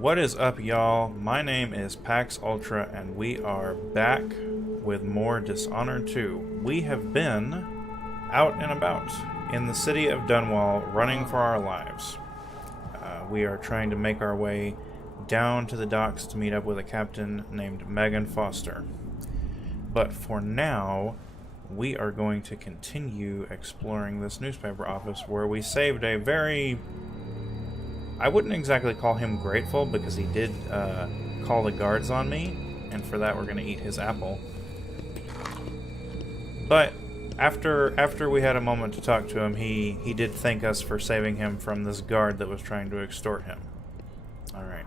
What is up, y'all? My name is Pax Ultra, and we are back with more Dishonored 2. We have been out and about in the city of Dunwall, running for our lives. We are trying to make our way down to the docks to meet up with a captain named Megan Foster. But for now, we are going to continue exploring this newspaper office where we saved a very... I wouldn't exactly call him grateful, because he did call the guards on me, and for that we're going to eat his apple. But after we had a moment to talk to him, he did thank us for saving him from this guard that was trying to extort him. Alright.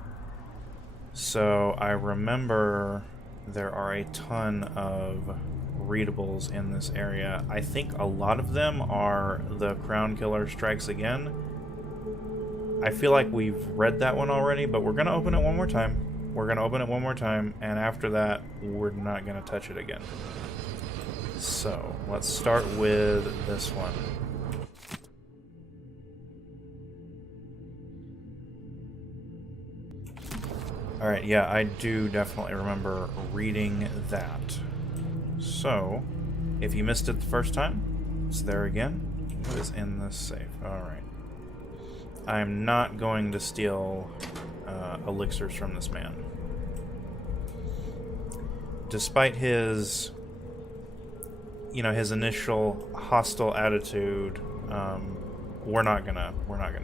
So I remember there are a ton of readables in this area. I think a lot of them are The Crown Killer Strikes Again. I feel like we've read that one already, but we're going to open it one more time. We're going to open it one more time, and after that, we're not going to touch it again. So, let's start with this one. Alright, yeah, I do definitely remember reading that. So, if you missed it the first time, it's there again. What is in this safe? Alright. I'm not going to steal elixirs from this man. Despite his, his initial hostile attitude, we're not gonna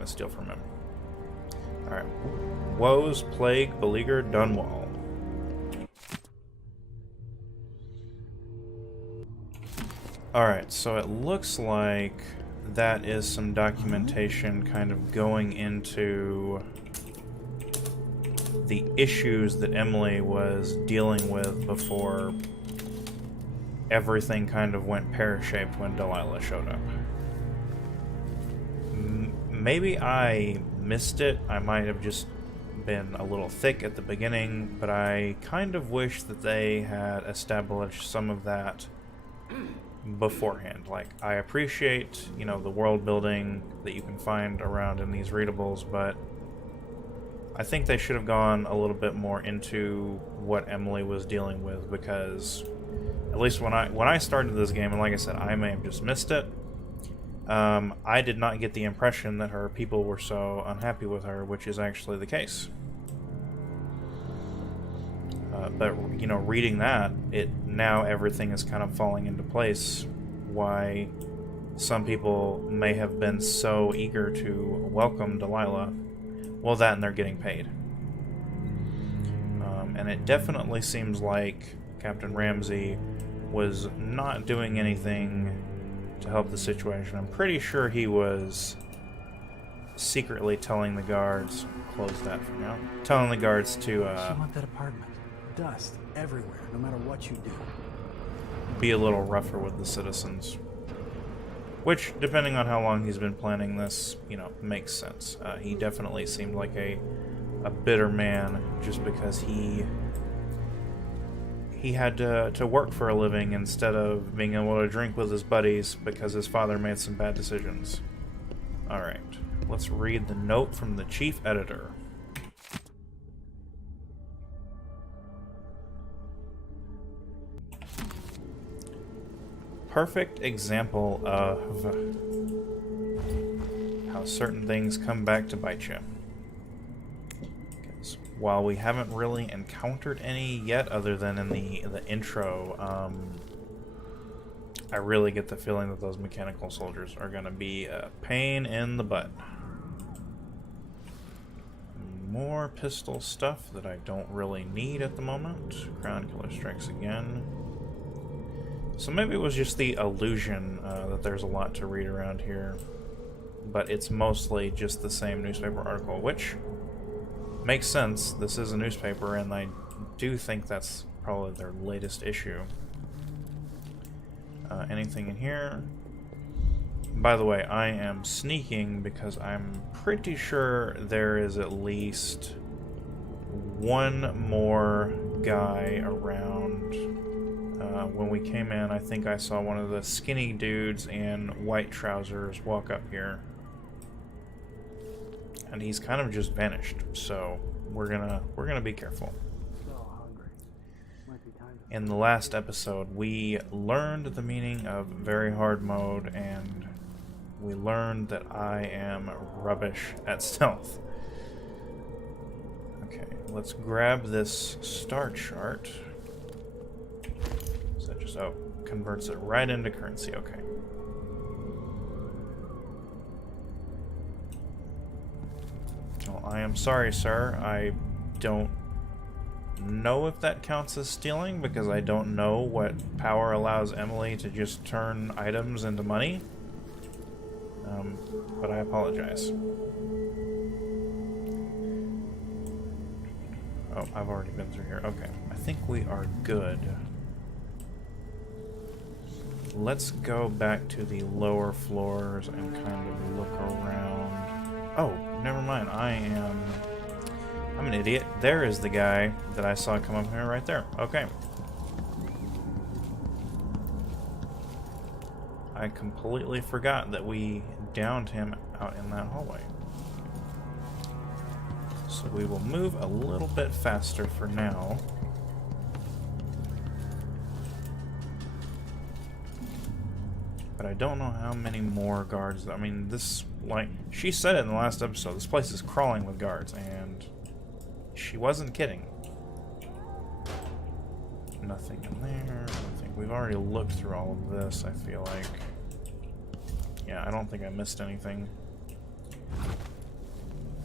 steal from him. All right, woes plague beleaguered Dunwall. All right, so it looks like that is some documentation kind of going into the issues that Emily was dealing with before everything kind of went pear-shaped when Delilah showed up. Maybe I missed it. I might have just been a little thick at the beginning, but I kind of wish that they had established some of that beforehand. Like, I appreciate, the world building that you can find around in these readables, but I think they should have gone a little bit more into what Emily was dealing with, because at least when I started this game, and like I said, I may have just missed it, I did not get the impression that her people were so unhappy with her, which is actually the case. But reading that, now everything is kind of falling into place. Why some people may have been so eager to welcome Delilah. Well, that and they're getting paid. And it definitely seems like Captain Ramsey was not doing anything to help the situation. I'm pretty sure he was secretly telling the guards, close that for now, telling the guards to She want that apartment. Dust everywhere, no matter what you do. be a little rougher with the citizens. Which, depending on how long he's been planning this, makes sense. He definitely seemed like a bitter man, just because he had to work for a living instead of being able to drink with his buddies because his father made some bad decisions. Alright, let's read the note from the chief editor. Perfect example of how certain things come back to bite you. Because while we haven't really encountered any yet, other than in the intro, I really get the feeling that those mechanical soldiers are going to be a pain in the butt. More pistol stuff that I don't really need at the moment. Crown Killer Strikes Again. So maybe it was just the illusion that there's a lot to read around here, but it's mostly just the same newspaper article, which makes sense. This is a newspaper, and I do think that's probably their latest issue. Anything in here? By the way, I am sneaking because I'm pretty sure there is at least one more guy around. When we came in, I think I saw one of the skinny dudes in white trousers walk up here. And he's kind of just vanished, so we're gonna be careful. So hungry. Might be time to In the last episode, we learned the meaning of very hard mode, and we learned that I am rubbish at stealth. Okay, let's grab this star chart. So that just converts it right into currency. Okay. Well, I am sorry, sir. I don't know if that counts as stealing because I don't know what power allows Emily to just turn items into money. But I apologize. Oh, I've already been through here. Okay, I think we are good. Let's go back to the lower floors and kind of look around. Oh, never mind. I'm an idiot. There is the guy that I saw come up here right there. Okay. I completely forgot that we downed him out in that hallway. So we will move a little bit faster for now. But I don't know how many more guards. I mean, this, like, she said it in the last episode, this place is crawling with guards, and she wasn't kidding. Nothing in there. Nothing. We've already looked through all of this, I feel like. Yeah, I don't think I missed anything.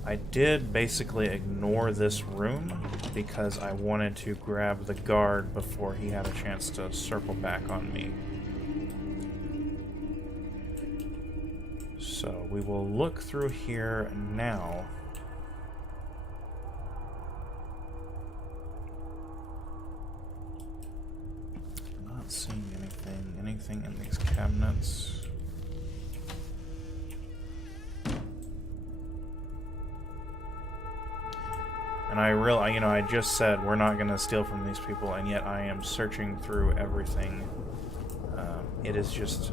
I did basically ignore this room because I wanted to grab the guard before he had a chance to circle back on me. So we will look through here now. Not seeing anything in these cabinets. And I just said we're not going to steal from these people, and yet I am searching through everything. It is just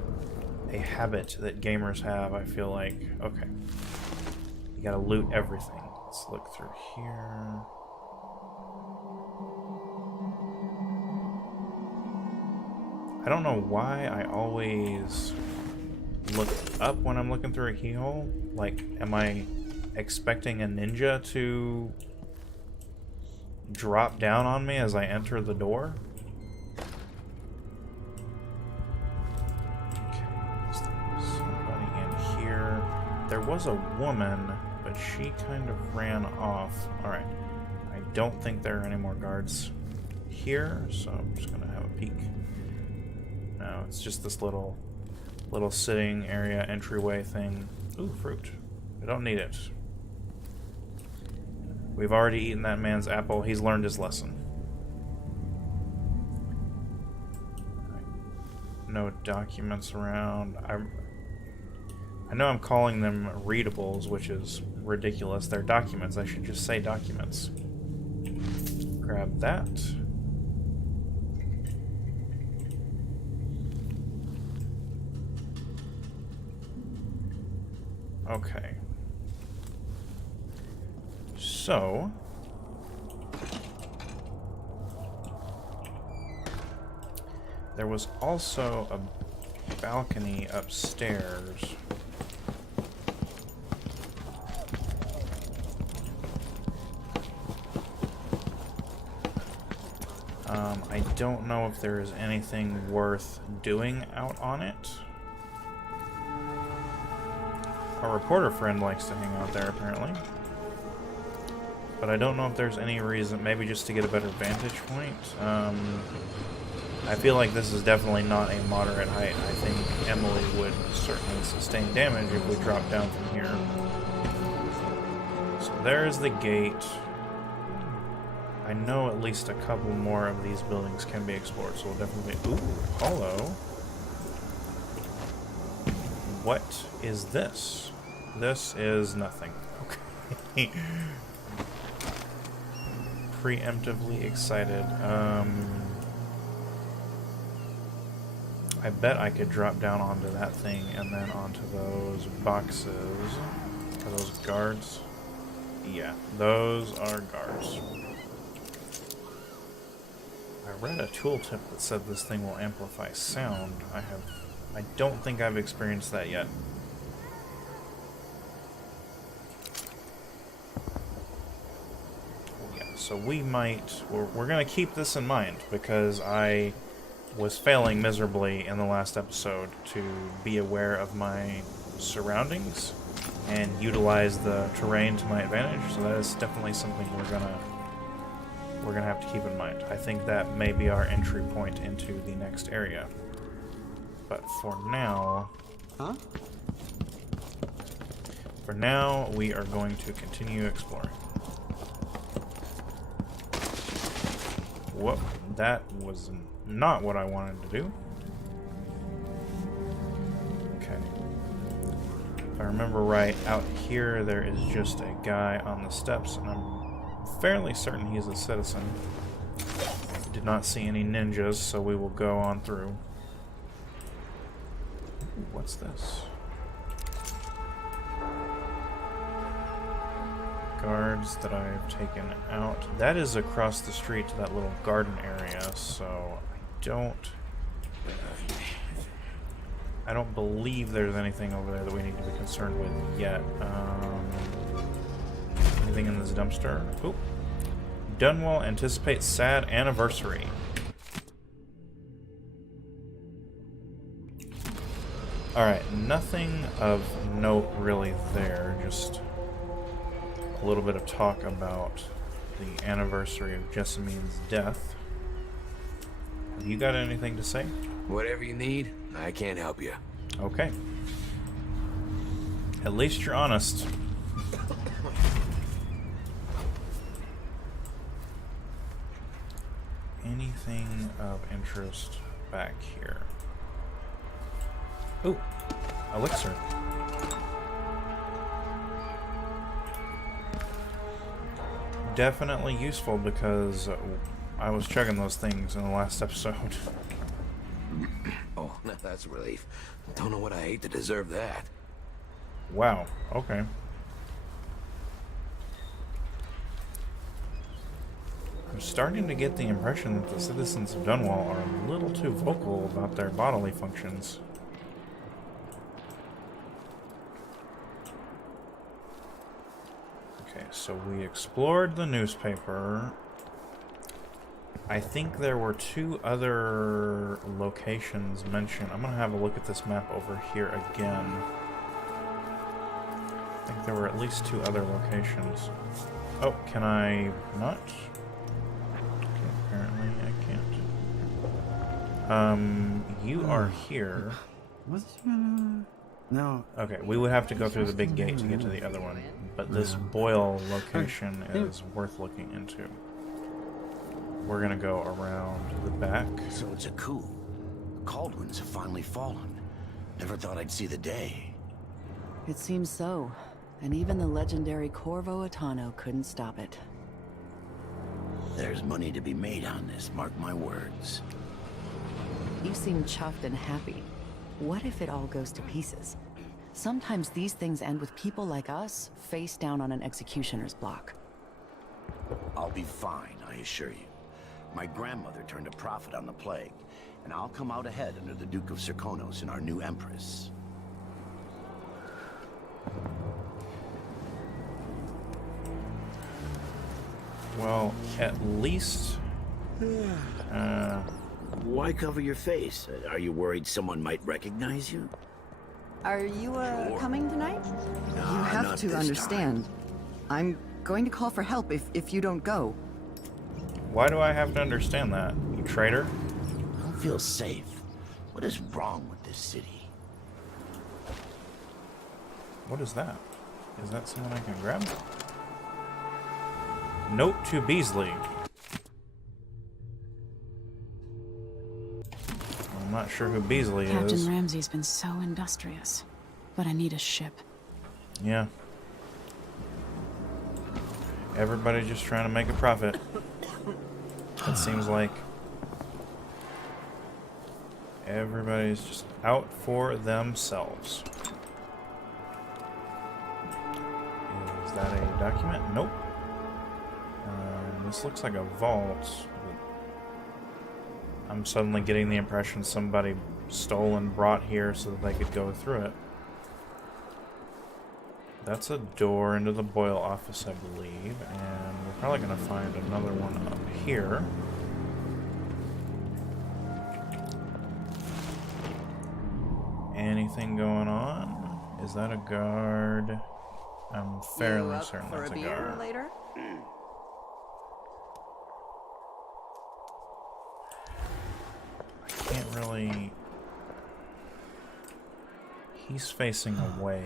a habit that gamers have, I feel like. Okay. You gotta loot everything. Let's look through here. I don't know why I always look up when I'm looking through a keyhole. Like, am I expecting a ninja to drop down on me as I enter the door? There was a woman, but she kind of ran off. Alright. I don't think there are any more guards here, so I'm just gonna have a peek. No, it's just this little sitting area entryway thing. Ooh, fruit. I don't need it. We've already eaten that man's apple. He's learned his lesson. No documents around. I know I'm calling them readables, which is ridiculous. They're documents. I should just say documents. Grab that. Okay. So... there was also a balcony upstairs. I don't know if there is anything worth doing out on it. Our reporter friend likes to hang out there, apparently. But I don't know if there's any reason, maybe just to get a better vantage point. I feel like this is definitely not a moderate height. I think Emily would certainly sustain damage if we drop down from here. So there's the gate. I know at least a couple more of these buildings can be explored, so we'll definitely... Ooh, hello. What is this? This is nothing. Okay. Preemptively excited. I bet I could drop down onto that thing and then onto those boxes. Are those guards? Yeah, those are guards. I read a tooltip that said this thing will amplify sound. I don't think I've experienced that yet. Yeah, so we're gonna keep this in mind because I was failing miserably in the last episode to be aware of my surroundings and utilize the terrain to my advantage. So that is definitely something we're gonna have to keep in mind. I think that may be our entry point into the next area. But for now, we are going to continue exploring. Whoop, that was not what I wanted to do. Okay. If I remember right, out here there is just a guy on the steps, and I'm fairly certain he's a citizen. Did not see any ninjas, so we will go on through. Ooh, what's this? Guards that I've taken out. That is across the street to that little garden area, so I don't believe there's anything over there that we need to be concerned with yet. Anything in this dumpster? Oop. Dunwall anticipates sad anniversary. Alright, nothing of note really there, just a little bit of talk about the anniversary of Jessamine's death. Have you got anything to say? Whatever you need, I can't help you. Okay. At least you're honest. Anything of interest back here? Ooh, elixir. Definitely useful because I was chugging those things in the last episode. Oh, that's a relief. Don't know what I ate to deserve that. Wow, okay. I'm starting to get the impression that the citizens of Dunwall are a little too vocal about their bodily functions. Okay, so we explored the newspaper. I think there were 2 other locations mentioned. I'm going to have a look at this map over here again. I think there were at least 2 other locations. Oh, can I not? Okay, apparently I can't. You are here. No. Okay, we would have to go through the big gate to get to the other one, but this Boyle location is worth looking into. We're gonna go around the back. So it's a coup. The Caldwins have finally fallen. Never thought I'd see the day. It seems so. And even the legendary Corvo Atano couldn't stop it. There's money to be made on this, mark my words. You seem chuffed and happy. What if it all goes to pieces? Sometimes these things end with people like us face down on an executioner's block. I'll be fine, I assure you. My grandmother turned a profit on the plague, and I'll come out ahead under the Duke of Serkonos and our new Empress. Well, at least... Why cover your face? Are you worried someone might recognize you? Are you, coming tonight? No, You have not to this understand. I'm going to call for help if you don't go. Why do I have to understand that, you traitor? I don't feel safe. What is wrong with this city? What is that? Is that someone I can grab? Note to Beasley. I'm not sure who Beasley is. Captain Ramsey's been so industrious, but I need a ship. Yeah. Everybody just trying to make a profit. It seems like everybody's just out for themselves. Is that a document? Nope. This looks like a vault. I'm suddenly getting the impression somebody stole and brought here so that they could go through it. That's a door into the Boyle office, I believe, and we're probably going to find another one up here. Anything going on? Is that a guard? I'm fairly certain that's a guard. Later? I can't really... He's facing away.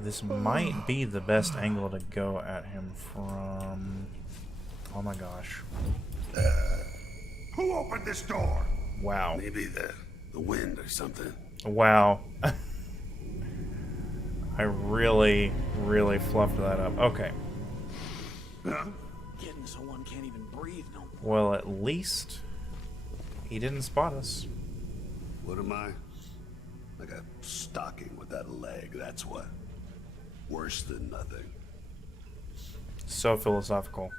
This might be the best angle to go at him from... Oh my gosh. Who opened this door? Wow. Maybe the wind or something. Wow. I really, really fluffed that up. Okay. Getting so one can't even breathe no more. Well, at least he didn't spot us. What am I? Like a stocking without a leg, that's what. Worse than nothing. So philosophical.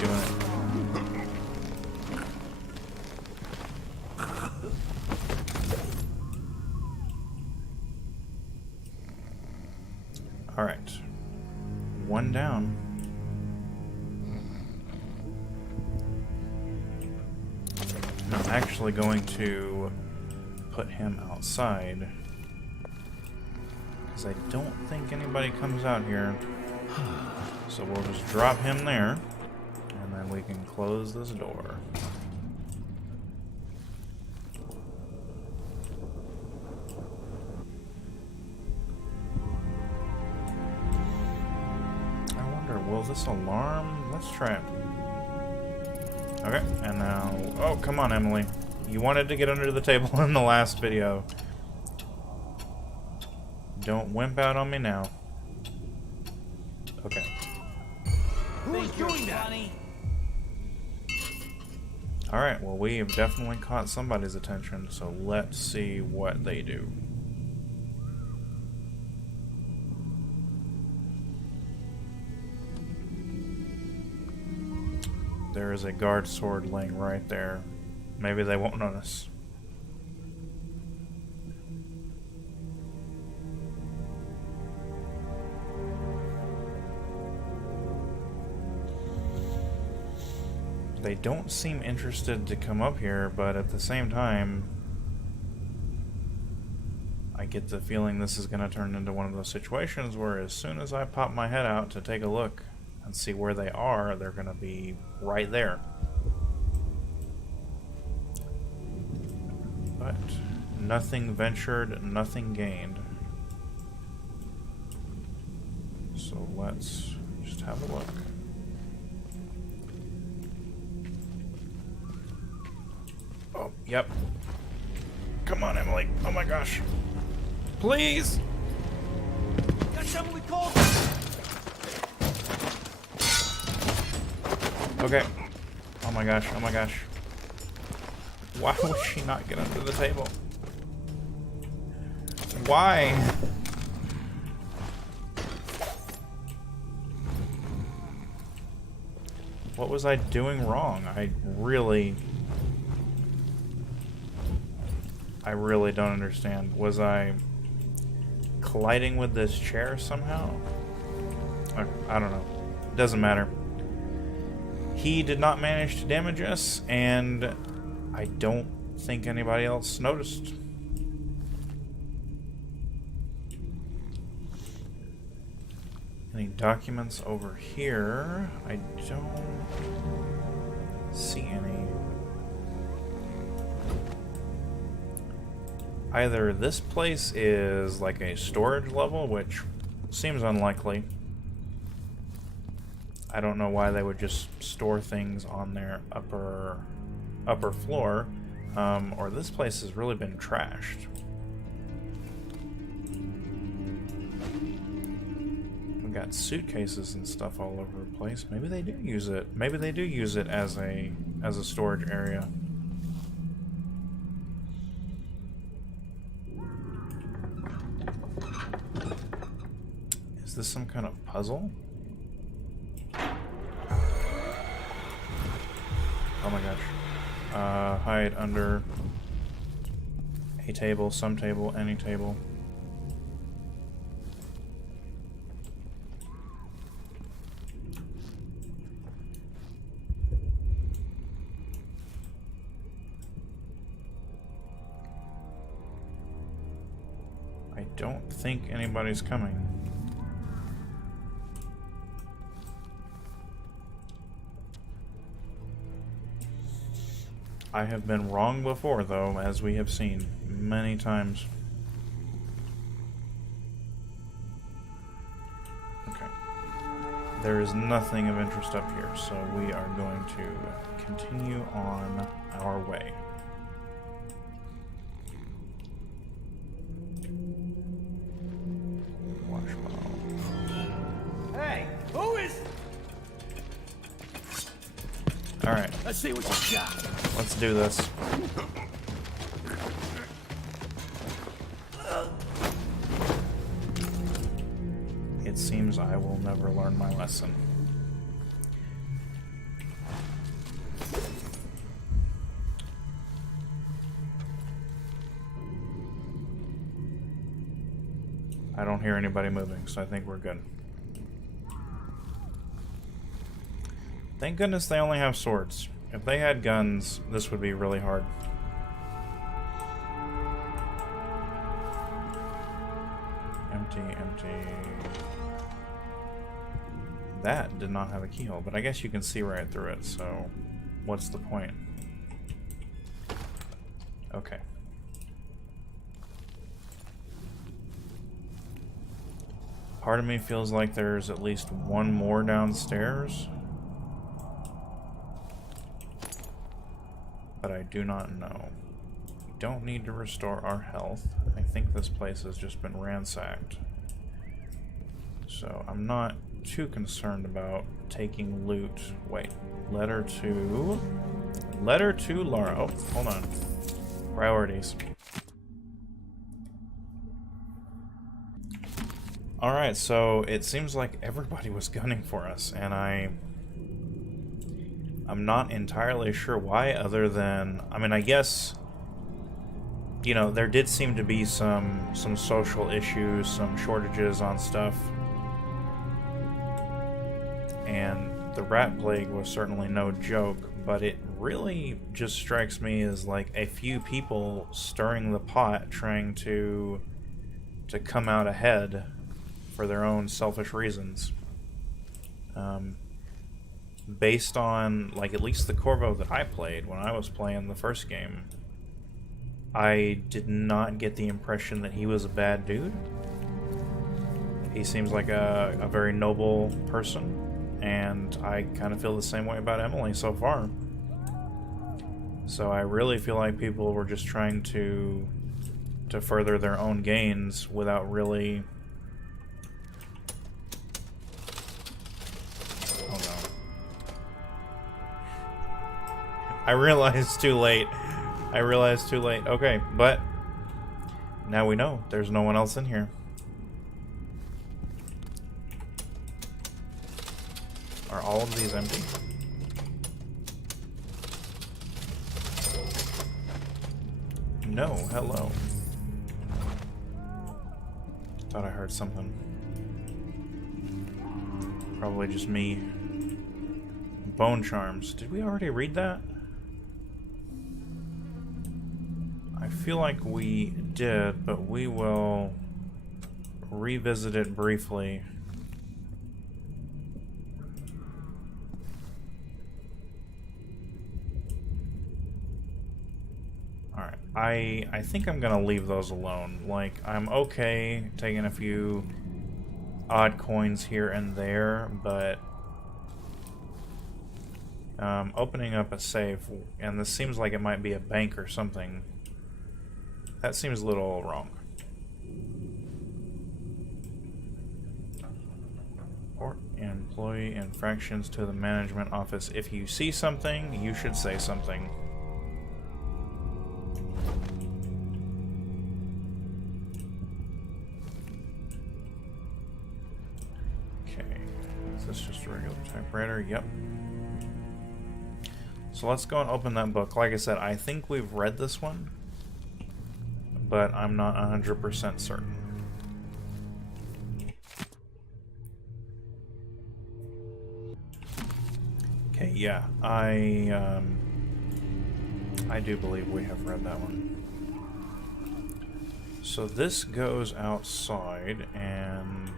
Doing it. All right, one down. I'm actually going to put him outside because I don't think anybody comes out here. So we'll just drop him there, and then we can close this door. Will this alarm? Let's try it. Okay, and now... Oh, come on, Emily. You wanted to get under the table in the last video. Don't wimp out on me now. Okay. Who's doing that? Alright, well, we have definitely caught somebody's attention, so let's see what they do. There is a guard sword laying right there. Maybe they won't notice. They don't seem interested to come up here, but at the same time, I get the feeling this is going to turn into one of those situations where as soon as I pop my head out to take a look and see where they are, they're going to be right there. But nothing ventured, nothing gained. So let's just have a look. Oh, yep. Come on, Emily. Oh my gosh. Please! That's Emily called. Okay. Oh my gosh, oh my gosh. Why would she not get under the table? Why? What was I doing wrong? I really don't understand. Was I colliding with this chair somehow? I don't know. It doesn't matter. He did not manage to damage us, and I don't think anybody else noticed. Any documents over here? I don't see any. Either this place is like a storage level, which seems unlikely. I don't know why they would just store things on their upper floor, or this place has really been trashed. Got suitcases and stuff all over the place. Maybe they do use it. Maybe they do use it as a storage area. Is this some kind of puzzle? Oh my gosh. Hide under a table, some table, any table. I don't think anybody's coming. I have been wrong before, though, as we have seen many times. Okay. There is nothing of interest up here, so we are going to continue on our way. Hey, who is... Alright, Let's see what you got. let's do this. It seems I will never learn my lesson. I don't hear anybody moving, so I think we're good. Thank goodness they only have swords. If they had guns, this would be really hard. Empty, empty. That did not have a keyhole, but I guess you can see right through it, so what's the point? Okay. Part of me feels like there's at least one more downstairs, but I do not know. We don't need to restore our health. I think this place has just been ransacked. So I'm not too concerned about taking loot. Wait, letter to Lara. Oh, hold on. Priorities. Alright, so it seems like everybody was gunning for us, and I'm not entirely sure why, other than, I mean, I guess, you know, there did seem to be some social issues, some shortages on stuff, and the rat plague was certainly no joke, but it really just strikes me as like a few people stirring the pot, trying to come out ahead for their own selfish reasons. Based on, like, at least the Corvo that I played when I was playing the first game, I did not get the impression that he was a bad dude. He seems like a very noble person, and I kind of feel the same way about Emily so far. So I really feel like people were just trying to further their own gains without really... Oh no. I realized too late. Okay, but now we know there's no one else in here. Are all of these empty? No, hello. Thought I heard something. Probably just me. Bone charms. Did we already read that? I feel like we did, but we will revisit it briefly. Alright, I think I'm gonna leave those alone. Like, I'm okay taking a few odd coins here and there, but opening up a safe, and this seems like it might be a bank or something, that seems a little wrong. Employee infractions to the management office. If you see something, you should say something. Okay. Is this just a regular typewriter? Yep. So let's go and open that book. Like I said, I think we've read this one, but I'm not 100% certain. Okay, yeah, I do believe we have read that one. So this goes outside, and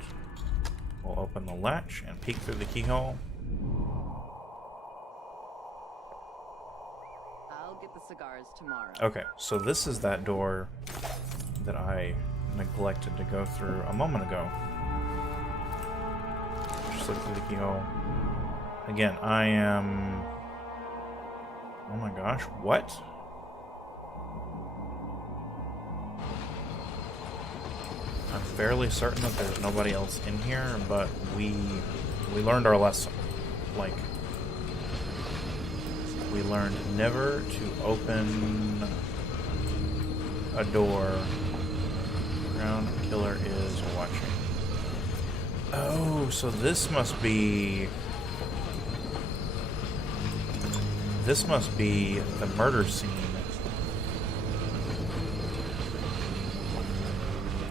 we'll open the latch and peek through the keyhole. I'll get the cigars tomorrow. Okay, so this is that door that I neglected to go through a moment ago. Just look through the keyhole. Again, I am... Oh my gosh, what? I'm fairly certain that there's nobody else in here, but we learned our lesson. Like, we learned never to open a door. Ground killer is watching. Oh, so this must be... This must be the murder scene.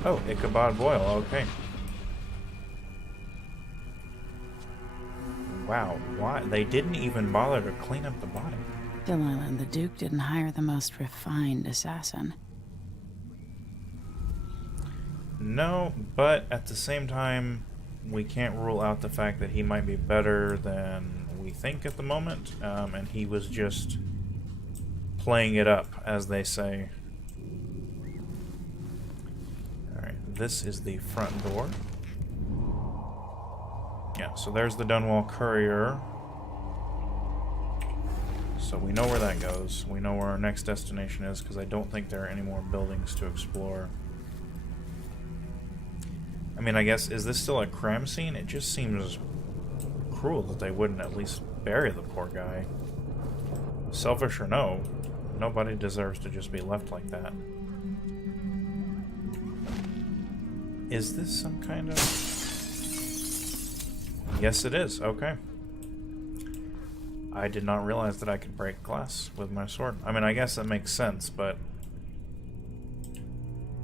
Oh, Ichabod Boyle, okay. Wow, why? They didn't even bother to clean up the body. Delilah and the Duke didn't hire the most refined assassin. No, but at the same time, we can't rule out the fact that he might be better than we think at the moment, and he was just playing it up, as they say. Alright, this is the front door. Yeah, so there's the Dunwall Courier. So we know where that goes. We know where our next destination is, because I don't think there are any more buildings to explore. I mean, I guess, is this still a crime scene? It just seems cruel that they wouldn't at least bury the poor guy. Selfish or no, nobody deserves to just be left like that. Is this some kind of... Yes, it is. Okay. I did not realize that I could break glass with my sword. I mean, I guess that makes sense, but...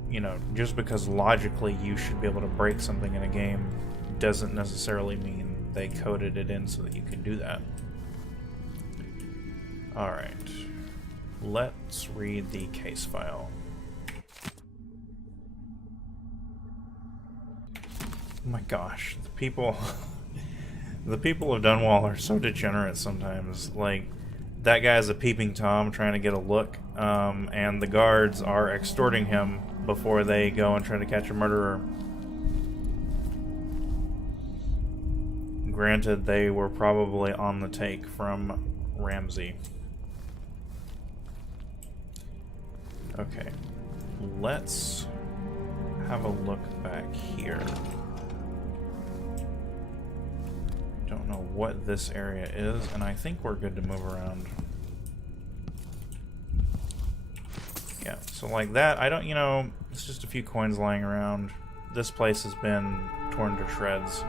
You know, just because logically you should be able to break something in a game doesn't necessarily mean they coded it in so that you can do that. Alright. Let's read the case file. Oh my gosh, the people... the people of Dunwall are so degenerate sometimes. Like, that guy's a peeping Tom trying to get a look, and the guards are extorting him before they go and try to catch a murderer. Granted, they were probably on the take from Ramsey. Okay, let's have a look back here. Don't know what this area is, and I think we're good to move around. Yeah, so like that, I don't, you know, it's just a few coins lying around. This place has been torn to shreds,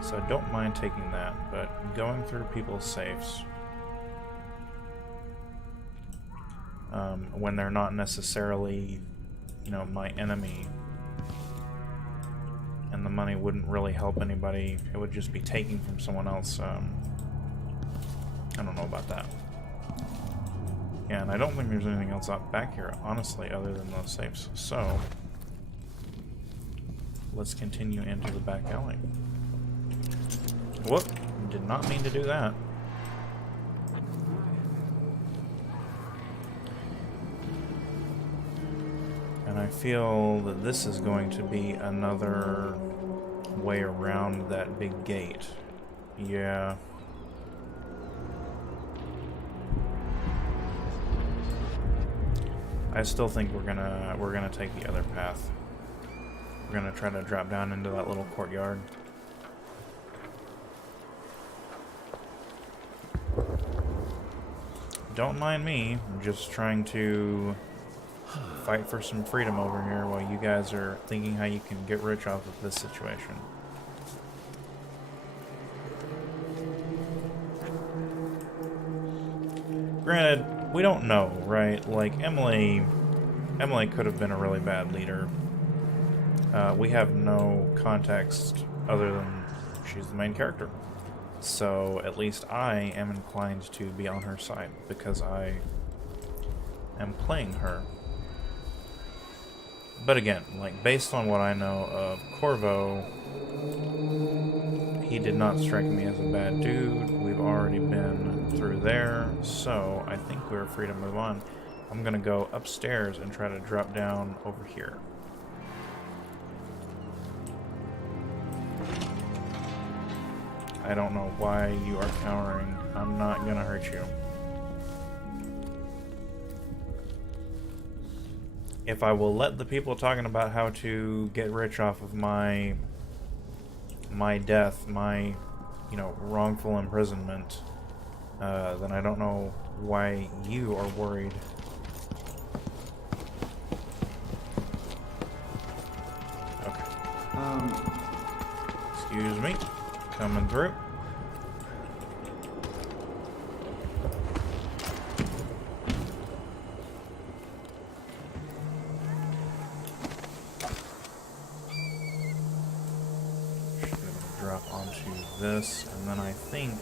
so I don't mind taking that, but going through people's safes when they're not necessarily, you know, my enemy, and the money wouldn't really help anybody, it would just be taking from someone else. I don't know about that. Yeah, and I don't think there's anything else out back here, honestly, other than those safes. So, let's continue into the back alley. Whoop, did not mean to do that. And I feel that this is going to be another way around that big gate. Yeah. I still think we're gonna take the other path. We're gonna try to drop down into that little courtyard. don't mind me. I'm just trying to fight for some freedom over here while you guys are thinking how you can get rich off of this situation. Granted, we don't know, right? Like, Emily could have been a really bad leader. We have no context other than she's the main character. So, at least I am inclined to be on her side, because I am playing her. But again, like, based on what I know of Corvo, he did not strike me as a bad dude. We've already been through there, so I think we're free to move on. I'm gonna go upstairs and try to drop down over here. I don't know why you are cowering. I'm not gonna hurt you. If I will let the people talking about how to get rich off of my death, my, you know, wrongful imprisonment, then I don't know why you are worried. Okay. Excuse me. Coming through. Drop onto this, and then I think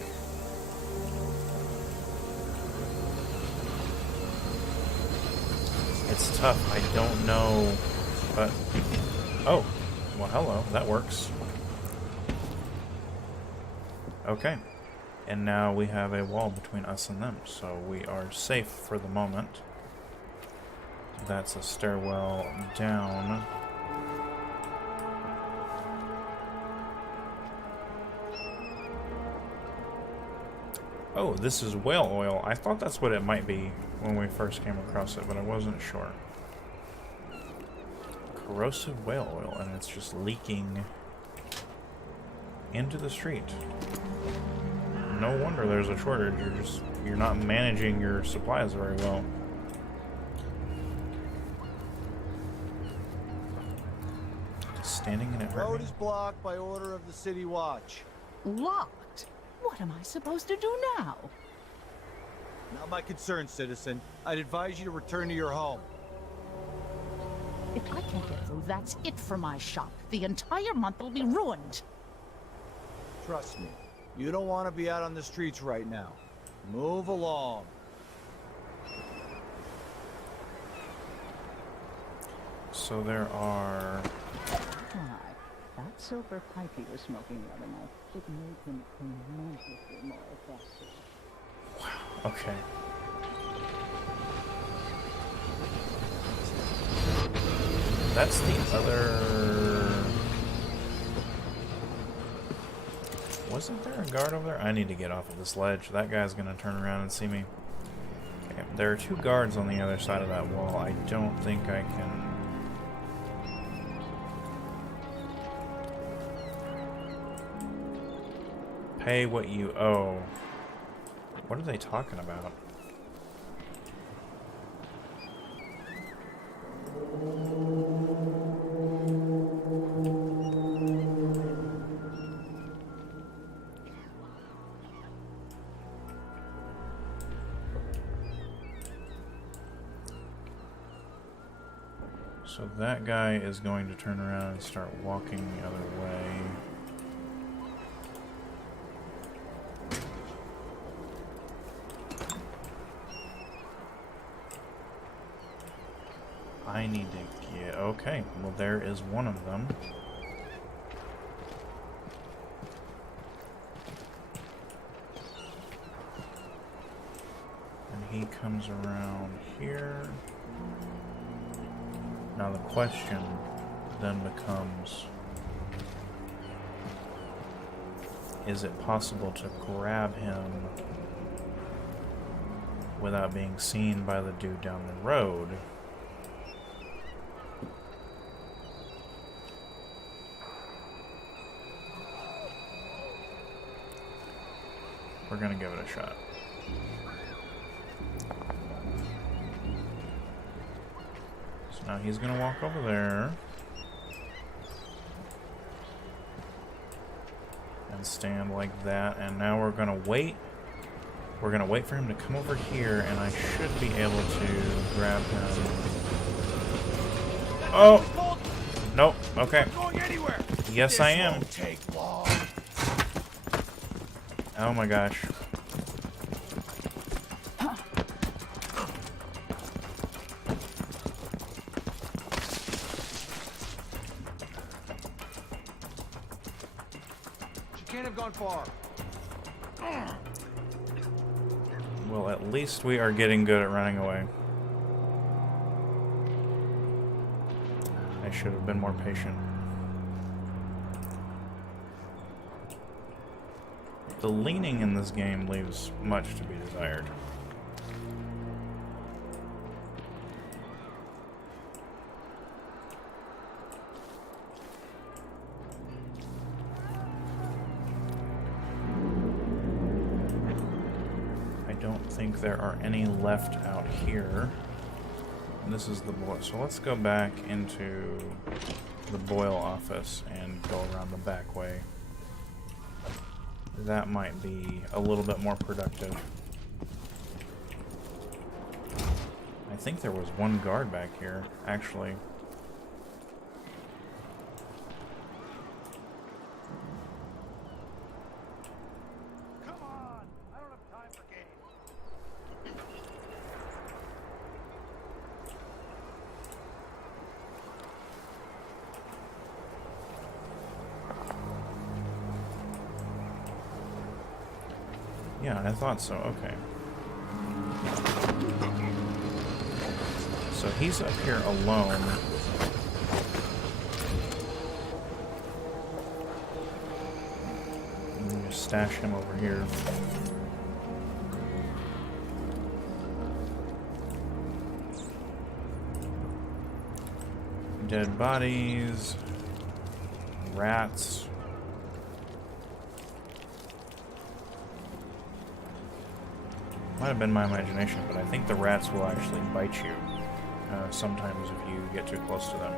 it's tough. I don't know, but oh, well, hello. That works. Okay, and now we have a wall between us and them, so we are safe for the moment. That's a stairwell down. Oh, this is whale oil. I thought that's what it might be when we first came across it, but I wasn't sure. Corrosive whale oil, and it's just leaking into the street. No wonder there's a shortage. You're not managing your supplies very well. Standing in it hurt me. Road is blocked by order of the City Watch. Locked? What am I supposed to do now? Not my concern, citizen. I'd advise you to return to your home. If I can't get through, that's it for my shop. The entire month will be ruined. Trust me, you don't want to be out on the streets right now. Move along. So there are... Why, that silver pipe he was smoking the other night, it made him tremendously more aggressive. Wow, okay. That's the other... Wasn't there a guard over there? I need to get off of this ledge. That guy's gonna turn around and see me. Okay, there are two guards on the other side of that wall. I don't think I can... Pay what you owe. What are they talking about? So that guy is going to turn around and start walking the other way. I need to get... Okay, well there is one of them. And he comes around here. Now the question then becomes, is it possible to grab him without being seen by the dude down the road? We're gonna give it a shot. So now he's gonna walk over there. And stand like that. And now we're gonna wait. We're gonna wait for him to come over here, and I should be able to grab him. Oh! Nope. Okay. Yes, I am. Oh my gosh. She can't have gone far. Well, at least we are getting good at running away. I should have been more patient. The leaning in this game leaves much to be desired. I don't think there are any left out here. This is the boil. So let's go back into the Boyle office and go around the back way. That might be a little bit more productive. I think there was one guard back here, actually. Come on! I don't have time for games. Yeah, I thought so. Okay. So he's up here alone. Let me just stash him over here. Dead bodies. Rats. Might have been my imagination, but I think the rats will actually bite you sometimes if you get too close to them.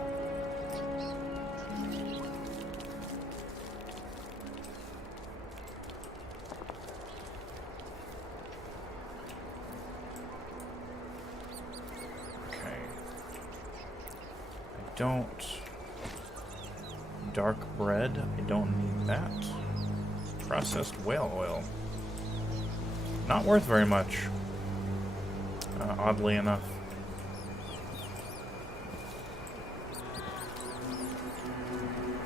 Okay. I don't... Dark bread, I don't need that. Processed whale oil. Not worth very much, oddly enough.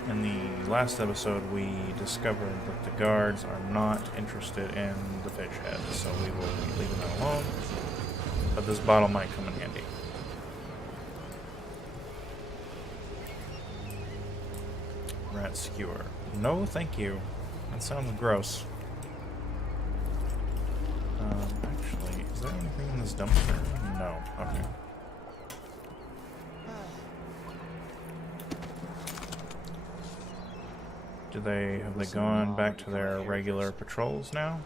In the last episode, we discovered that the guards are not interested in the fish head, so we will be leaving that alone. But this bottle might come in handy. Rat skewer. No, thank you. That sounds gross. Actually, is there anything in this dumpster? No. Okay. Have they gone back to their regular patrols now?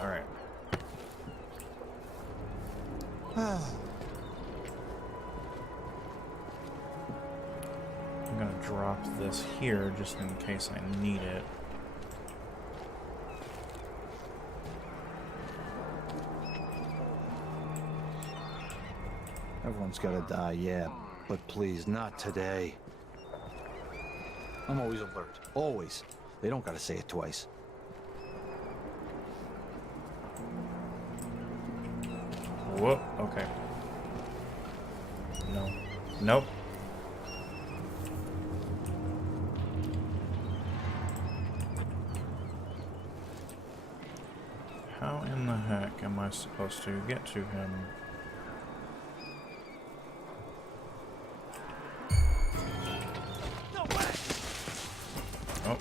Alright. I'm gonna drop this here just in case I need it. Everyone's gotta die, yeah. But please, not today. I'm always alert. Always. They don't gotta say it twice. Whoop, okay. No. Nope. How in the heck am I supposed to get to him? Oh.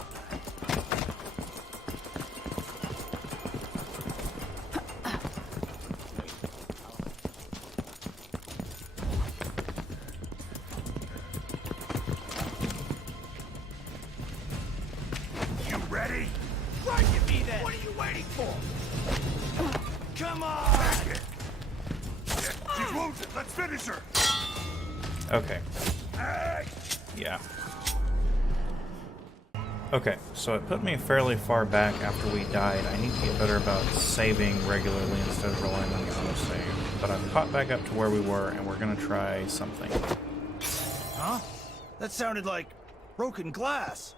You ready? Right, you be then. What are you waiting for? Come on! She's wounded. Let's finish her. Okay. Yeah. Okay, so it put me fairly far back after we died. I need to get better about saving regularly instead of relying on the autosave. But I've caught back up to where we were, and we're gonna try something. Huh? That sounded like broken glass.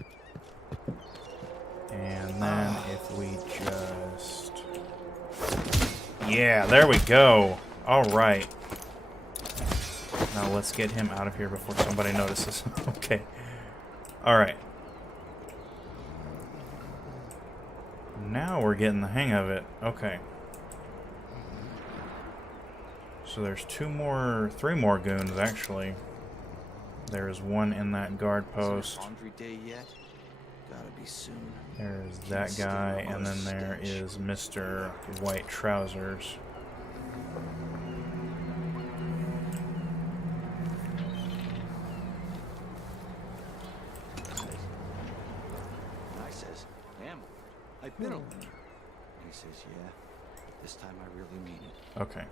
And then if we just... Yeah, there we go. Alright. Now let's get him out of here before somebody notices. Okay. Alright. Now we're getting the hang of it. Okay. So there's three more goons actually. There's one in that guard post. Laundry day yet? Gotta be soon. There's that guy, and then there is Mr. White Trousers. I says, damn, I've been alert. He says, yeah, this time I really mean it. Okay.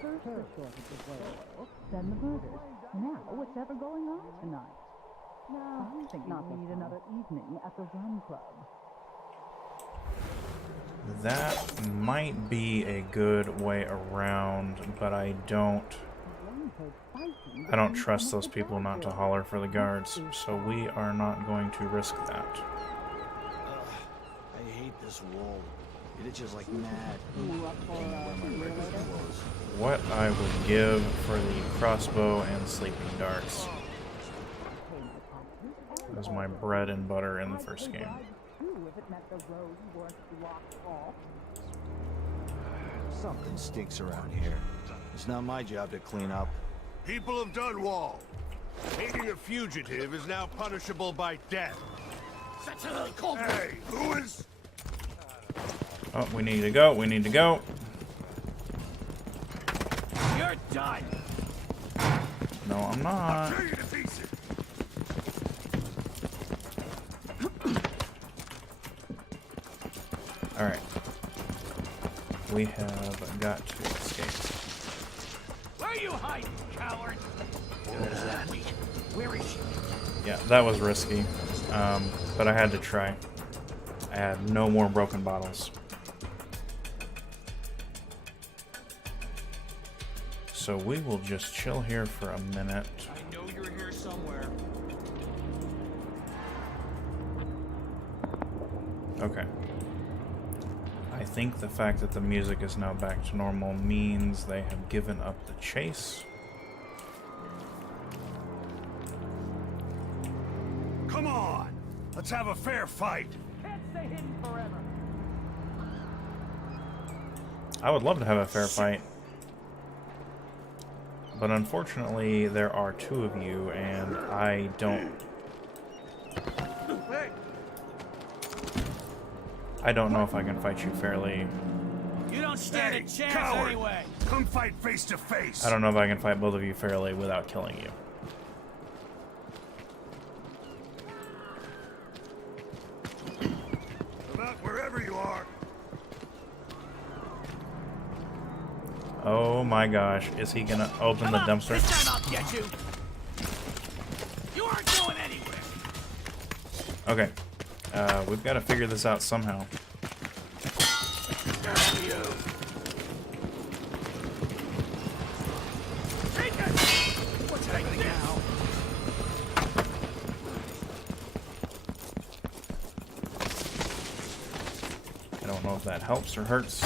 First the shortage of oil, then the murders. Now, what's ever going on tonight? No, I think not. We need another evening at the Run Club. That might be a good way around, but I don't trust those people not to holler for the guards, so we are not going to risk that. I hate this wall. It itches like mad. Can't wear my regular clothes. What I would give for the crossbow and sleeping darts. That was my bread and butter in the first game. Something stinks around here. It's not my job to clean up. People of Dunwall, aiding a fugitive is now punishable by death. Hey, who is... Oh, we need to go. We need to go. You're done. No, I'm not. Tear you to pieces. Alright. We have got to escape. Where are you hiding, coward? Where is she? Yeah, that was risky. But I had to try. I had no more broken bottles. So we will just chill here for a minute. I know you're here somewhere. Okay. I think the fact that the music is now back to normal means they have given up the chase. Come on, let's have a fair fight. Can't stay hidden forever. I would love to have a fair fight. But unfortunately, there are two of you, and I don't... I don't know if I can fight you fairly. You don't stand a chance coward. anyway. Come fight face to face. I don't know if I can fight both of you fairly without killing you. Come out wherever you are. Oh my gosh, is he gonna open the dumpster? This time I'll get you. You aren't going anywhere. Okay. We've got to figure this out somehow. What's happening now? I don't know if that helps or hurts.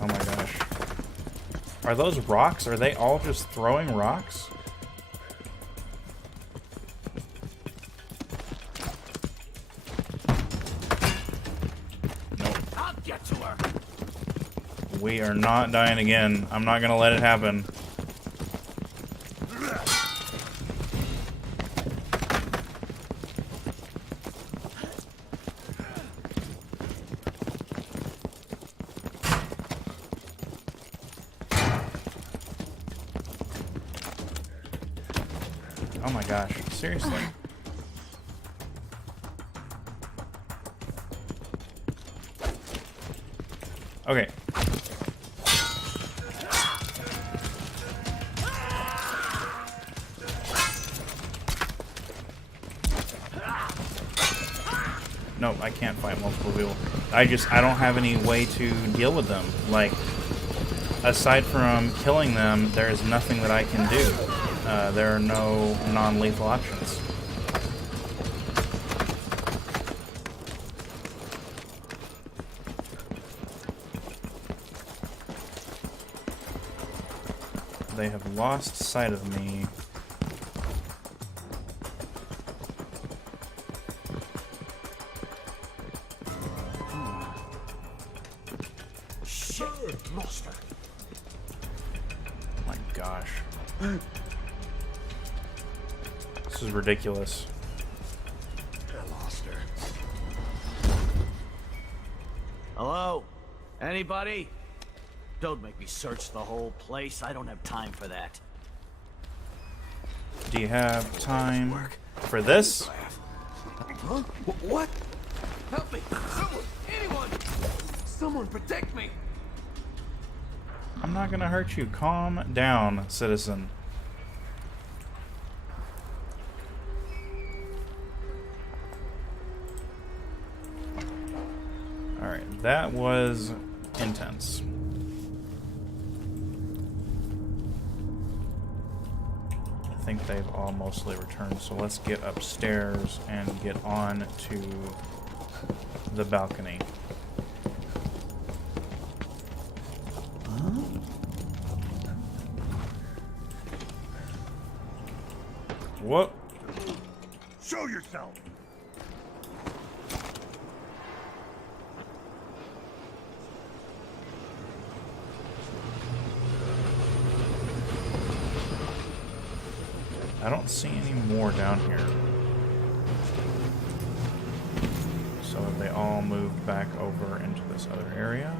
Oh my gosh. Are those rocks? Are they all just throwing rocks? Nope. I'll get to her. We are not dying again. I'm not gonna let it happen. Oh my gosh, seriously. Okay. Nope, I can't fight multiple people. I don't have any way to deal with them. Like, aside from killing them, there is nothing that I can do. There are no non-lethal options. They have lost sight of me. Shit, lost her. Oh my gosh. This is ridiculous. I lost her. Hello? Anybody? Don't make me search the whole place. I don't have time for that. Do you have time for this? Huh? What? Help me! Someone! Anyone! Someone protect me! I'm not gonna hurt you. Calm down, citizen. Alright, that was intense. I think they've all mostly returned, so let's get upstairs and get on to the balcony. What? Show yourself! I don't see any more down here. So have they all moved back over into this other area?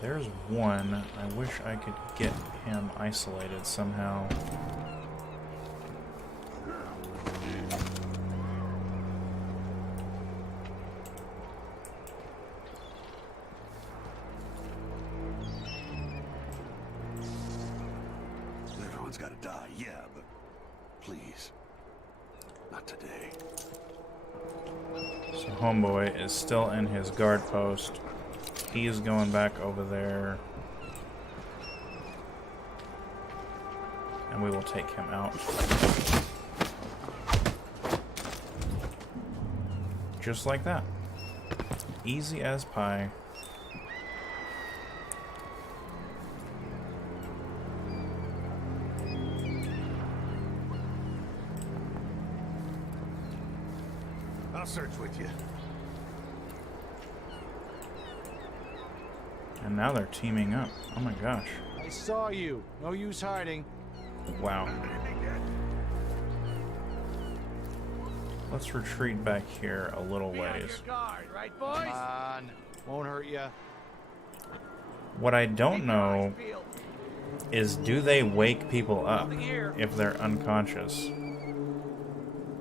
There's one. I wish I could get him isolated somehow. Everyone's gotta die, yeah, but please, not today. So homeboy is still in his guard post. He is going back over there. And we will take him out. Just like that. Easy as pie. I'll search with you. And now they're teaming up. Oh my gosh. I saw you. No use hiding. Wow. Let's retreat back here a little ways. Come on. Won't hurt ya. What I don't know is, do they wake people up if they're unconscious?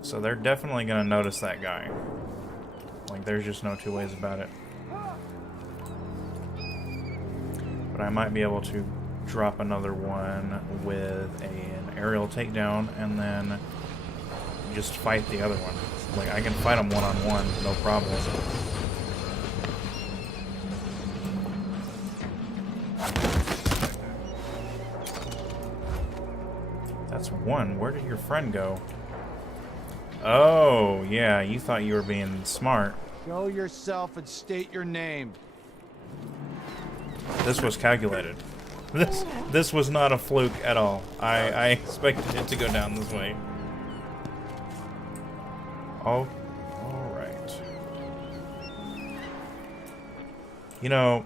So they're definitely going to notice that guy. Like, there's just no two ways about it. But I might be able to drop another one with an aerial takedown and then just fight the other one. Like, I can fight them one-on-one, no problem. That's one. Where did your friend go? Oh, yeah, you thought you were being smart. Show yourself and state your name. This was calculated. This was not a fluke at all. I expected it to go down this way. Oh, all right. You know,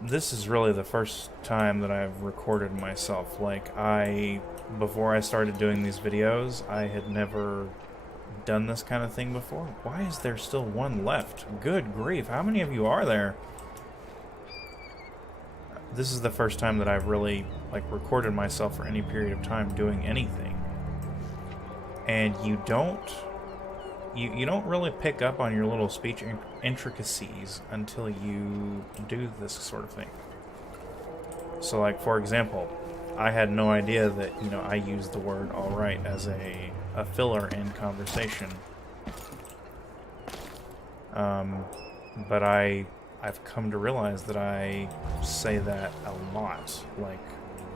this is really the first time that I've recorded myself. Like, before I started doing these videos, I had never done this kind of thing before. Why is there still one left? Good grief, how many of you are there? This is the first time that I've really, like, recorded myself for any period of time doing anything. And you don't really pick up on your little speech intricacies until you do this sort of thing. So, like, for example, I had no idea that, you know, I use the word alright as a filler in conversation. But I've come to realize that I say that a lot. Like,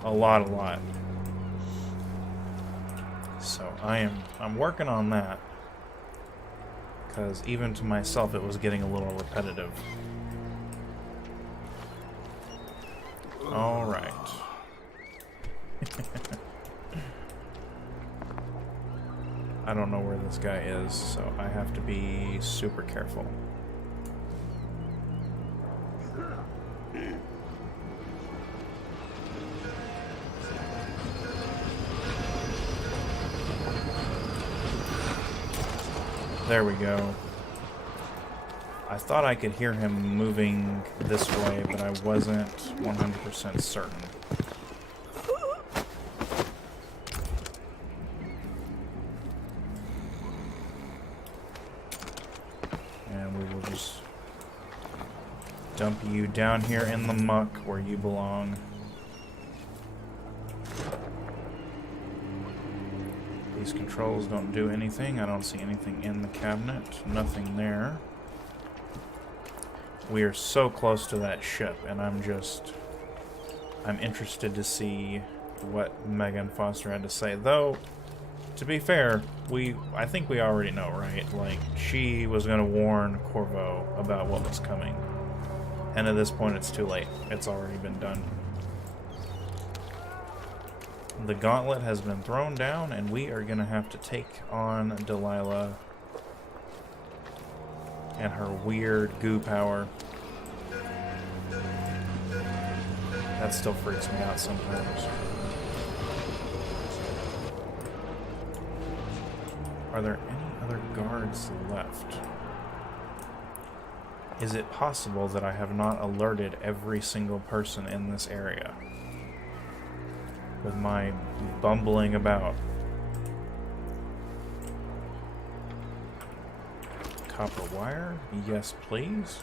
a lot. So I'm working on that. Because even to myself it was getting a little repetitive. Alright. I don't know where this guy is, so I have to be super careful. There we go. I thought I could hear him moving this way, but I wasn't 100% certain. And we will just dump you down here in the muck where you belong. These controls don't do anything. I don't see anything in the cabinet. Nothing there. We are so close to that ship, and I'm interested to see what Megan Foster had to say. Though, to be fair, I think we already know, right? Like, she was going to warn Corvo about what was coming. And at this point, it's too late. It's already been done. The gauntlet has been thrown down, and we are going to have to take on Delilah and her weird goo power. That still freaks me out sometimes. Are there any other guards left? Is it possible that I have not alerted every single person in this area with my bumbling about? Copper wire? Yes, please.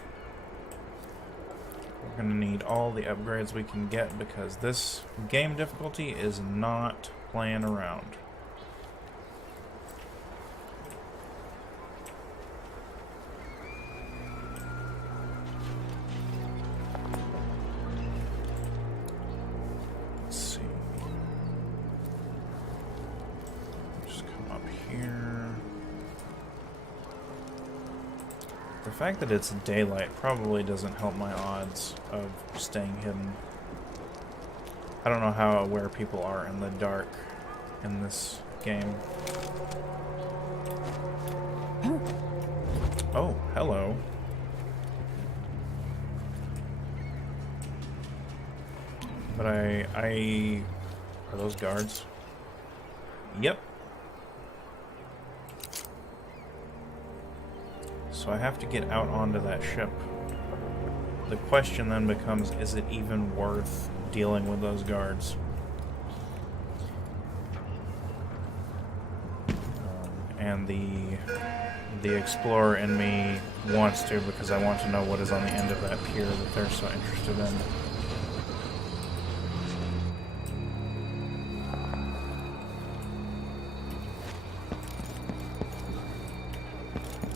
We're gonna need all the upgrades we can get because this game difficulty is not playing around. Let's see. Just come up here. The fact that it's daylight probably doesn't help my odds of staying hidden. I don't know how aware people are in the dark in this game. Oh, hello. But are those guards? Yep. So I have to get out onto that ship. The question then becomes, is it even worth dealing with those guards? And the explorer in me wants to, because I want to know what is on the end of that pier that they're so interested in.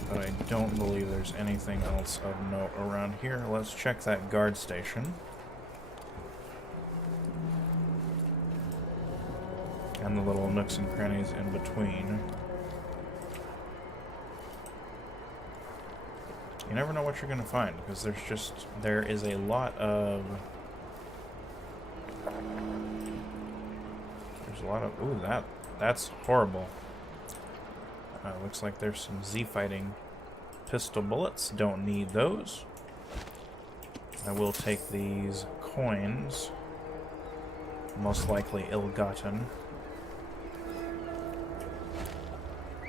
But I don't believe there's anything else of note around here. Let's check that guard station. And the little nooks and crannies in between. You never know what you're going to find, because there is a lot of... There's a lot of... Ooh, that's horrible. Looks like there's some Z fighting pistol bullets. Don't need those. I will take these coins. Most likely ill-gotten.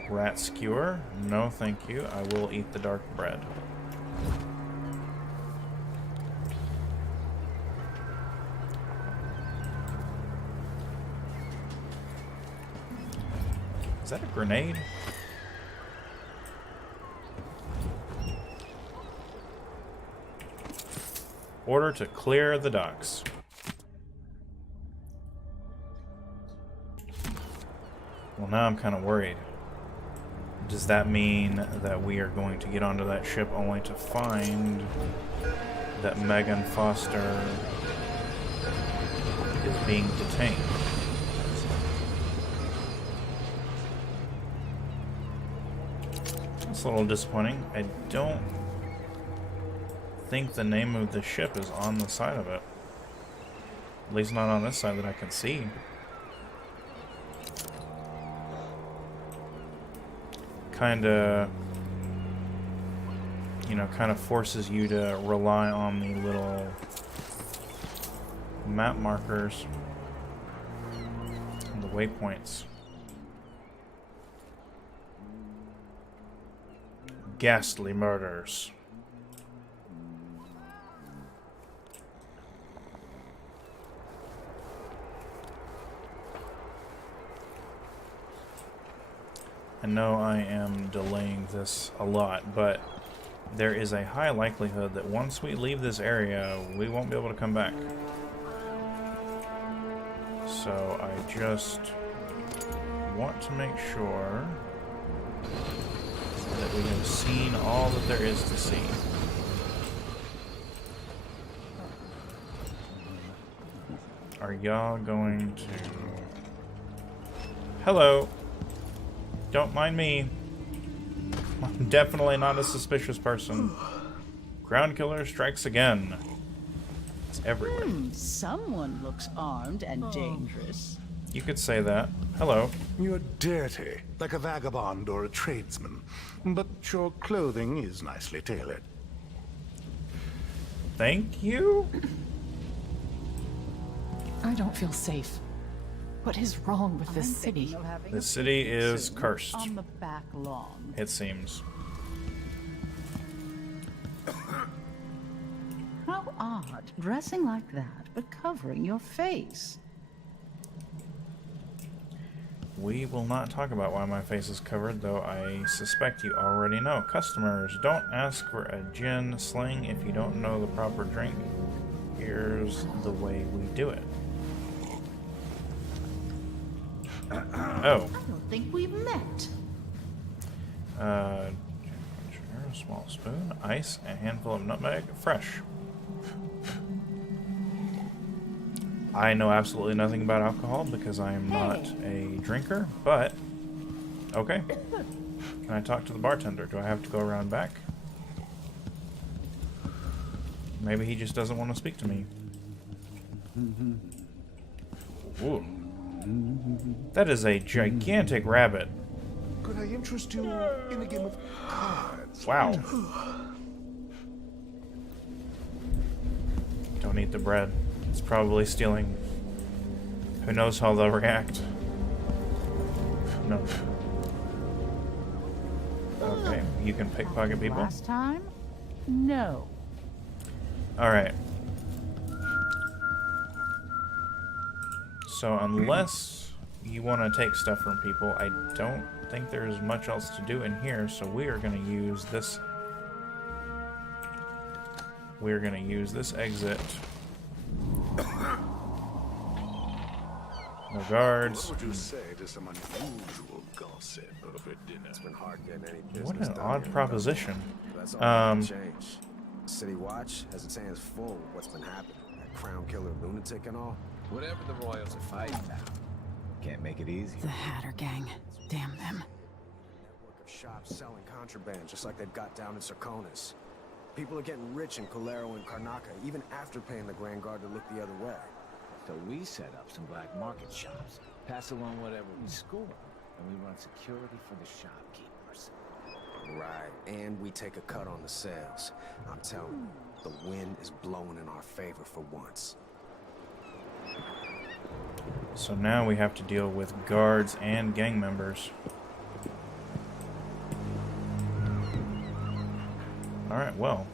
Rat skewer? No, thank you. I will eat the dark bread. Is that a grenade? Order to clear the docks. Well, now I'm kind of worried. Does that mean that we are going to get onto that ship only to find that Megan Foster is being detained? It's a little disappointing. I don't think the name of the ship is on the side of it. At least not on this side that I can see. Kinda, you know, kind of forces you to rely on the little map markers and the waypoints. Ghastly murders. I know I am delaying this a lot, but there is a high likelihood that once we leave this area, we won't be able to come back. So I just want to make sure that we have seen all that there is to see. Are y'all going to... Hello! Don't mind me. I'm definitely not a suspicious person. Ground killer strikes again. It's everywhere. Someone looks armed and dangerous. You could say that. Hello. You're dirty, like a vagabond or a tradesman, but your clothing is nicely tailored. Thank you? I don't feel safe. What is wrong with this city? The city is cursed, On the back lawn. it seems. How odd, dressing like that, but covering your face. We will not talk about why my face is covered, though I suspect you already know. Customers, don't ask for a gin sling if you don't know the proper drink. Here's the way we do it. Oh. I don't think we've met. A small spoon, ice, a handful of nutmeg, fresh. I know absolutely nothing about alcohol because I am not a drinker, but okay. Can I talk to the bartender? Do I have to go around back? Maybe he just doesn't want to speak to me. Ooh. That is a gigantic rabbit. Could I interest you in a game of cards? Wow. Don't eat the bread. It's probably stealing. Who knows how they'll react? No. Okay, you can pickpocket people. Last time? No. Alright. So unless you want to take stuff from people, I don't think there's much else to do in here, so we are going to use this. We're going to use this exit. No guards. What would you say to some unusual gossip over dinner? It's been hard getting any business What an done odd here, proposition. but that's all change. City Watch has its hands full with what's been happening. That crown killer lunatic and all. Whatever the royals are fighting about. Can't make it easy. The Hatter Gang. Damn them. Network of shops selling contraband just like they've got down in Serconis. People are getting rich in Colero and Karnaca even after paying the Grand Guard to look the other way. So we set up some black market shops, pass along whatever we score, and we run security for the shopkeepers. Right, and we take a cut on the sales. I'm telling you, the wind is blowing in our favor for once. So now we have to deal with guards and gang members. Alright, well.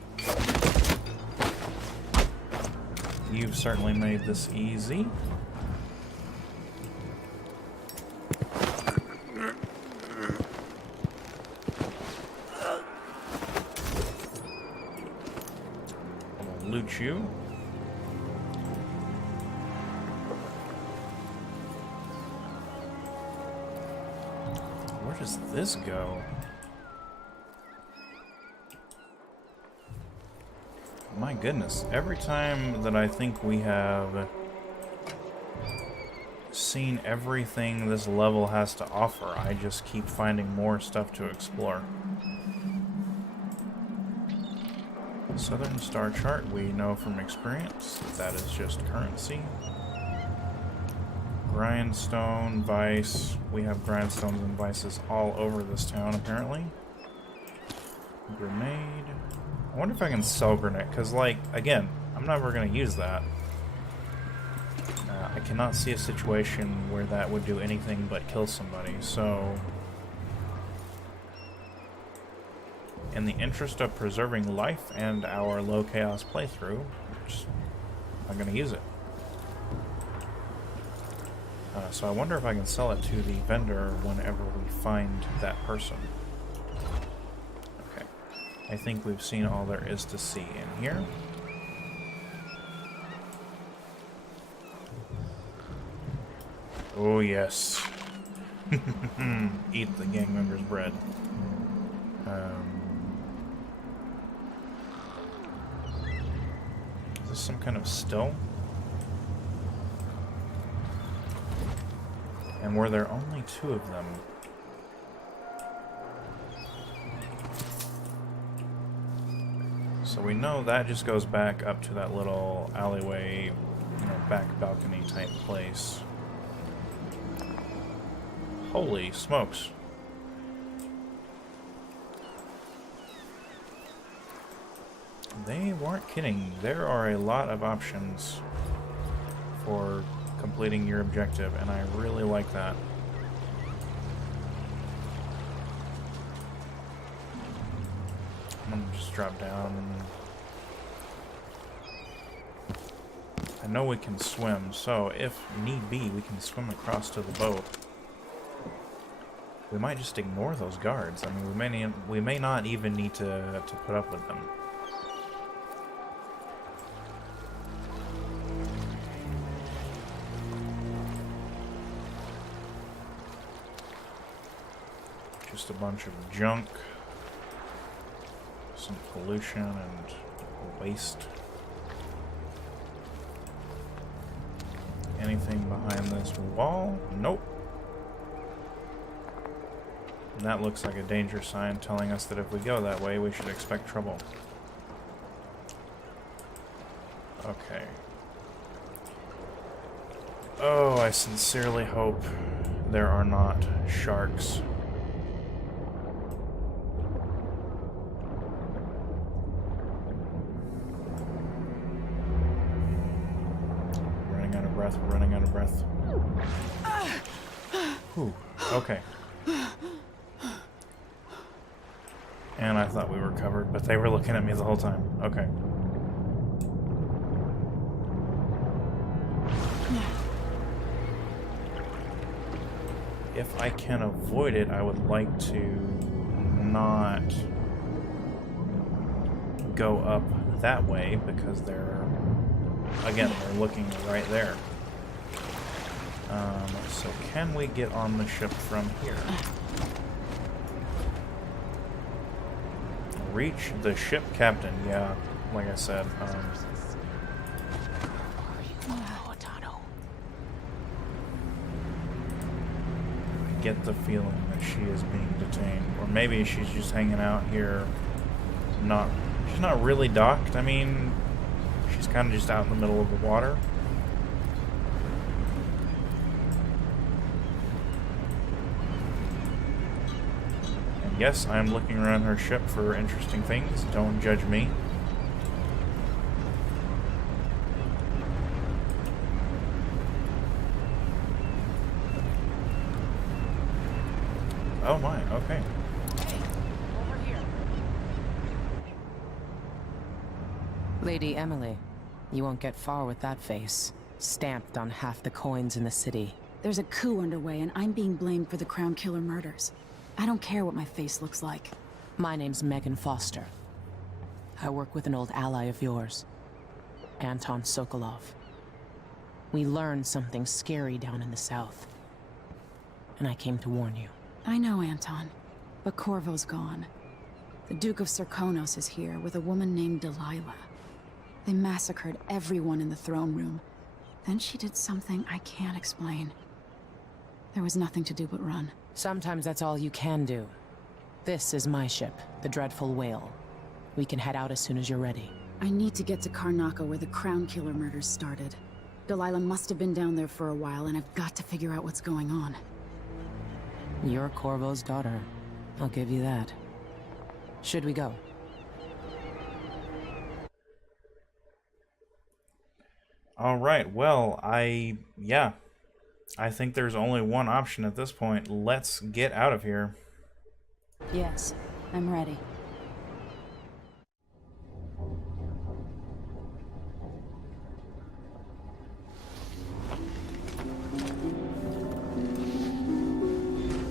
You've certainly made this easy. I'll loot you. Where does this go? My goodness, every time that I think we have seen everything this level has to offer, I just keep finding more stuff to explore. Southern Star Chart, we know from experience that is just currency. Grindstone, Vice, we have grindstones and vices all over this town apparently. Grenade. I wonder if I can sell grenade, because, like, again, I'm never going to use that. I cannot see a situation where that would do anything but kill somebody, so... in the interest of preserving life and our low chaos playthrough, I'm going to use it. So I wonder if I can sell it to the vendor whenever we find that person. I think we've seen all there is to see in here. Oh yes. Eat the gang member's bread. Is this some kind of still? And were there only 2 of them? So we know that just goes back up to that little alleyway, you know, back balcony type place. Holy smokes. They weren't kidding. There are a lot of options for completing your objective, and I really like that. I'm gonna just drop down. I know we can swim, so if need be, we can swim across to the boat. We might just ignore those guards. I mean, we may not even need to put up with them. Just a bunch of junk. Some pollution and waste. Anything behind this wall? Nope. That looks like a danger sign telling us that if we go that way, we should expect trouble. Okay. Oh, I sincerely hope there are not sharks. We're running out of breath. Whew. Okay. And I thought we were covered, but they were looking at me the whole time. Okay. If I can avoid it, I would like to not go up that way because they're looking right there. So can we get on the ship from here? Reach the ship captain. Yeah, like I said. I get the feeling that she is being detained, or maybe she's just hanging out here. She's not really docked. I mean, she's kind of just out in the middle of the water. And yes, I'm looking around her ship for interesting things. Don't judge me. Oh my, okay. Hey, over here. Lady Emily, you won't get far with that face. Stamped on half the coins in the city. There's a coup underway, and I'm being blamed for the Crown Killer murders. I don't care what my face looks like. My name's Megan Foster. I work with an old ally of yours, Anton Sokolov. We learned something scary down in the south, and I came to warn you. I know, Anton, but Corvo's gone. The Duke of Serkonos is here with a woman named Delilah. They massacred everyone in the throne room. Then she did something I can't explain. There was nothing to do but run. Sometimes that's all you can do. This is my ship, the Dreadful Whale. We can head out as soon as you're ready. I need to get to Karnaca where the Crown Killer murders started. Delilah must have been down there for a while, and I've got to figure out what's going on. You're Corvo's daughter. I'll give you that. Should we go? All right, well, I think there's only one option at this point. Let's get out of here. Yes, I'm ready.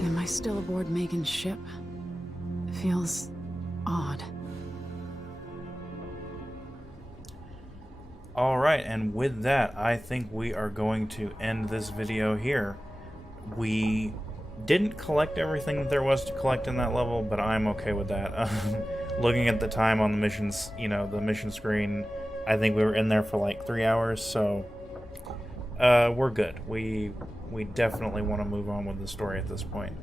Am I still aboard Megan's ship? It feels odd. Alright, and with that, I think we are going to end this video here. We didn't collect everything that there was to collect in that level, but I'm okay with that. Looking at the time on the missions, the mission screen, I think we were in there for like 3 hours, so we're good. We definitely want to move on with the story at this point.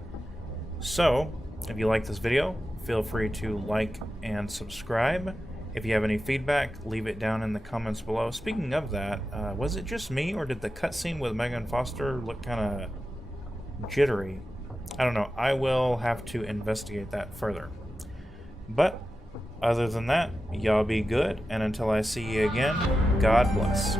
So, if you like this video, feel free to like and subscribe. If you have any feedback, leave it down in the comments below. Speaking of that, was it just me, or did the cutscene with Megan Foster look kind of jittery? I don't know. I will have to investigate that further. But, other than that, y'all be good, and until I see you again, God bless.